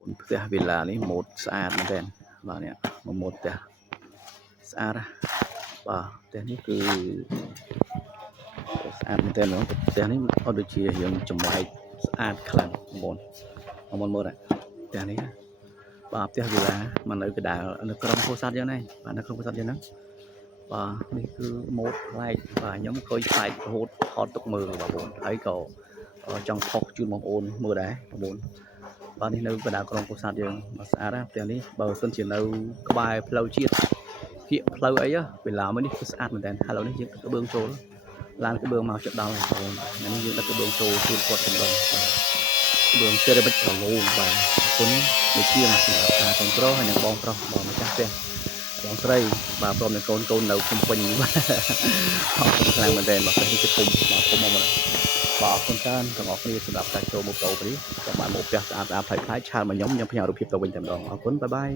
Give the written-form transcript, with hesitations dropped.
ផ្ទះវីឡានេះម៉ូដស្អាតមែនទែនបាទនេះម៉ូដផ្ទះស្អាតណាបាទផ្ទះនេះគឺស្អាតមែនទែនហ្មងផ្ទះនេះអត់ដូចជារឿងចម្លែកស្អាតខ្លាំងបងប្អូនមើលផ្ទះនេះបាទផ្ទះវីឡាមកនៅកណ្ដាលនៅក្រុងពោធិ៍សាត់យ៉ាងហ្នឹងបាទនៅក្រុងពោធិ៍សាត់យ៉ាងហ្នឹងបាទនេះគឺម៉ូដប្លែកបាទខ្ញុំឃើញប្លែករហូតថតទុកមើលបងប្អូនហើយក៏ចង់ផុសជូនបងប្អូនមើលដែរបងប្អូនបាទនេះនៅកណ្ដាលក្រុងពោធិ៍សាត់យើងបាទស្អាតណាផ្ទះនេះបើសិនជានៅក្បែរផ្លូវជាតិគៀកផ្លូវអីពេលឡាមួយនេះគឺស្អាតមែនតើឥឡូវនេះយើងក្បឿងចូលឡានក្បឿងមកជិតដល់ហើយបងប្អូននេះយើងដឹកក្បឿងចូលជូនគាត់ចម្លងបាទក្បឿងសេរ៉ាមិចរលោងបាទអរគុណលោកជាសម្រាប់ការគ្រប់គ្រងហើយនឹងបងប្រុសបងម្ចាស់ផ្ទះបងស្រីបាទព្រមទាំងកូននៅភ្នំពេញបាទអរគុណខ្លាំងមែនតើបាទនេះគឺធំបាទធំមកបាទអរគុណច្រើនទាំងអស់គ្នាសម្រាប់ការចូលមកតោនេះចាំបានមកផ្ទះស្អាតប្លែកៗឆានមកខ្ញុំផ្ញើរូបភាពទៅវិញតែម្ដងអរគុណបាយបាយ